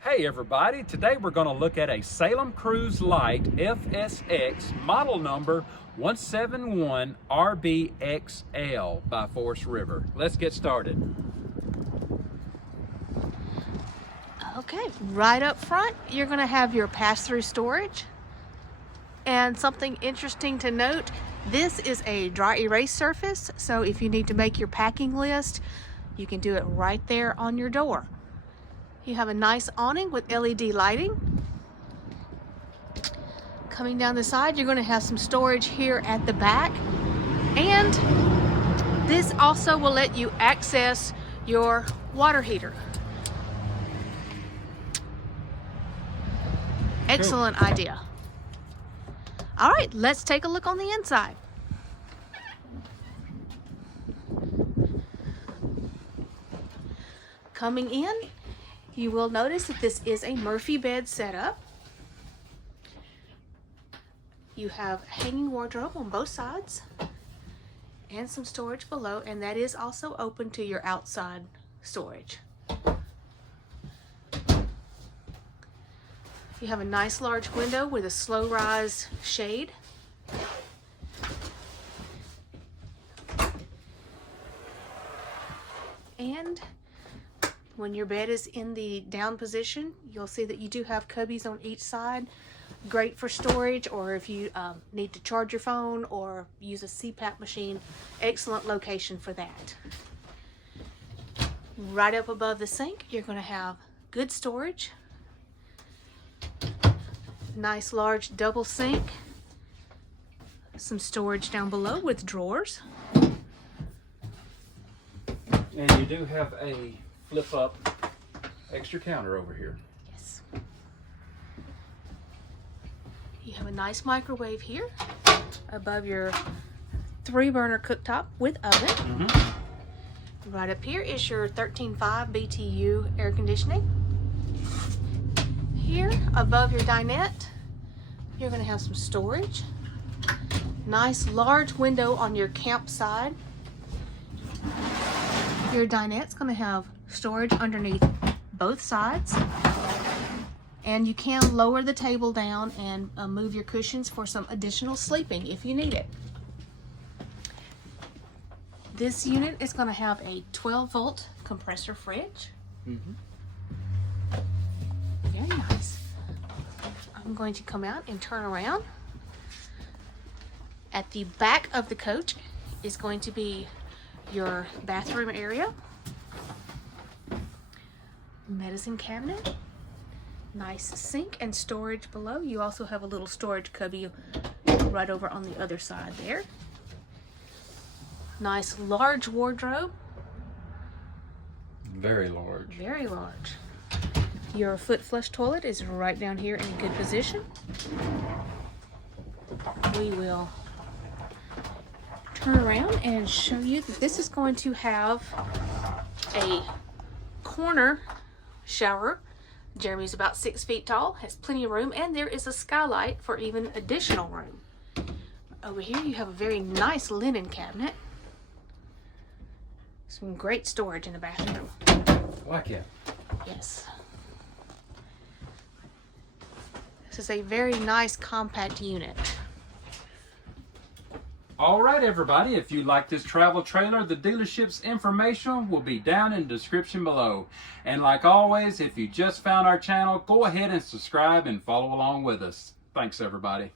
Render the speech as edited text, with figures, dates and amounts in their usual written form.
Hey everybody, today we're going to look at a Salem Cruise Lite FSX model number 171RBXL by Forest River. Let's get started. Okay, right up front, you're going to have your pass-through storage. And something interesting to note, this is a dry erase surface, so if you need to make your packing list, you can do it right there on your door. You have a nice awning with LED lighting. Coming down the side, you're going to have some storage here at the back. And this also will let you access your water heater. Excellent idea. All right, let's take a look on the inside. Coming in, you will notice that this is a Murphy bed setup. You have hanging wardrobe on both sides and some storage below, and that is also open to your outside storage. You have a nice large window with a slow rise shade. And when your bed is in the down position, you'll see that you do have cubbies on each side. Great for storage, or if you need to charge your phone or use a CPAP machine, excellent location for that. Right up above the sink, you're going to have good storage. Nice large double sink. Some storage down below with drawers. And you do have a flip up extra counter over here. Yes. You have a nice microwave here above your 3-burner cooktop with oven. Right up here is your 13.5 BTU air conditioning. Here above your dinette, you're going to have some storage. Nice large window on your camp side. Your dinette's going to have storage underneath both sides. And you can lower the table down and move your cushions for some additional sleeping if you need it. This unit is going to have a 12-volt compressor fridge. Very nice. I'm going to come out and turn around. At the back of the coach is going to be your bathroom area. Medicine cabinet. Nice sink and storage below. You also have a little storage cubby right over on the other side there. Nice large wardrobe. Very large. Very large. Your foot flush toilet is right down here in a good position. We will turn around and show you that this is going to have a corner shower. Jeremy's about 6 feet tall, has plenty of room, and there is a skylight for even additional room. Over here you have a very nice linen cabinet. Some great storage in the bathroom. Like it. Yes. This is a very nice compact unit. All right, everybody, if you like this travel trailer, the dealership's information will be down in the description below. And like always, if you just found our channel, go ahead and subscribe and follow along with us. Thanks, everybody.